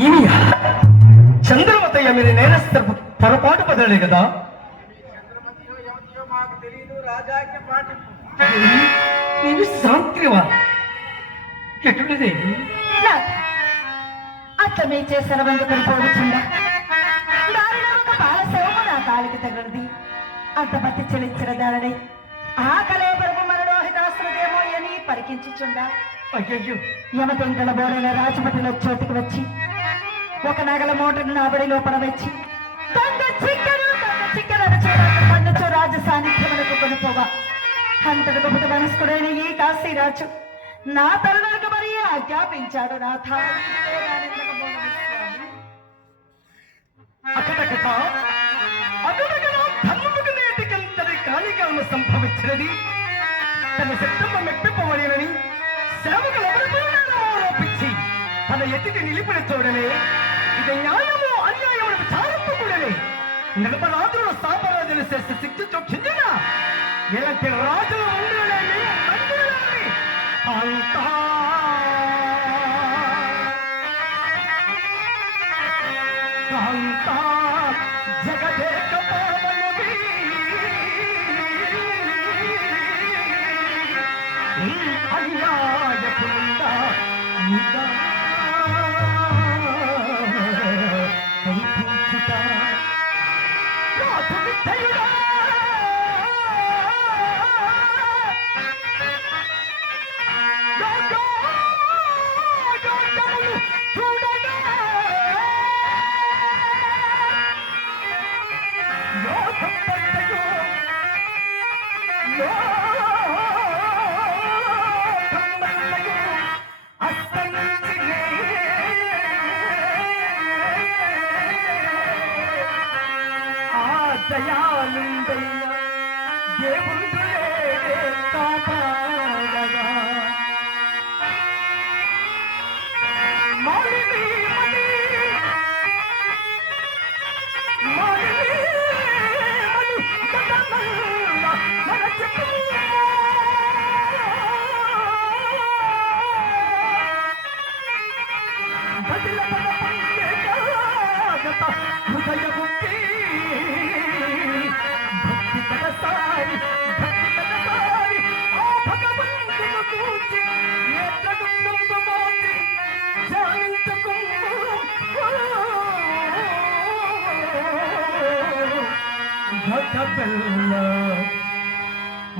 ఈయన చంద్రమతయ్య మీద నేరస్తపు పొరపాటు పదలే కదా. నేను సాంత్రివా ఎటున్నదే అట్లా మీ చేసిన బంధుకుని పోవచ్చుందా దానిలో ఒక బాలశవము నా కాలికి తగినది. అంత బతి చెల్లించిన దానిని ఆ కలవపరపు మనోహితాస్త్రదేమో అని పరికించుచుండా యమతెంకల బోడైన రాజమతిలో చోటికి వచ్చి ఒక నగల మోటను నా బడి లోపల వచ్చి దొంగ చిక్కను పన్నుచో రాజ సాన్నిధ్యమునకు కొనుకోవా అంతటి గొప్ప మనస్కుడైన ఈ కాశీరాజు నా తరుణకు మరి ఆజ్ఞాపించాడు. నా కాలికాలము సంభవించినది తన శబ్దము మెప్పిపోవలేనని సేవకులెవరిపై ఆరోపించి తన ఎత్తికి నిలిపిన చూడలే ఇది న్యాయము అన్యాయము విచారింపకూడలే నిరపరాధులు స్థాపరాజులు చేస్తే శిక్ష చొచ్చిందినా ఇలాంటి రాజులు ఉండలేని మందిరాన్ని అంతా అంతా జగదేక పావనవి అన్యాయపుందా నిదా కల్పించుట రాజు విద్యుడా దయాలుందయ్య దేవుడులే కాపాడగా మాలిని మని మాలిని మను గదమల్ల మరచిపో బదిల పద పంగే కాగత హృదయ బుద్ధి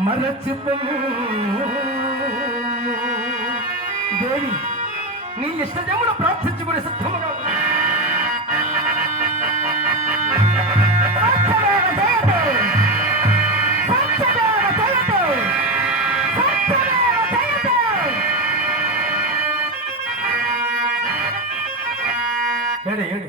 మరచిపో దేవి నీ ఇష్టదేవుడు ప్రార్థించుకునే సిద్ధముగా ఏడు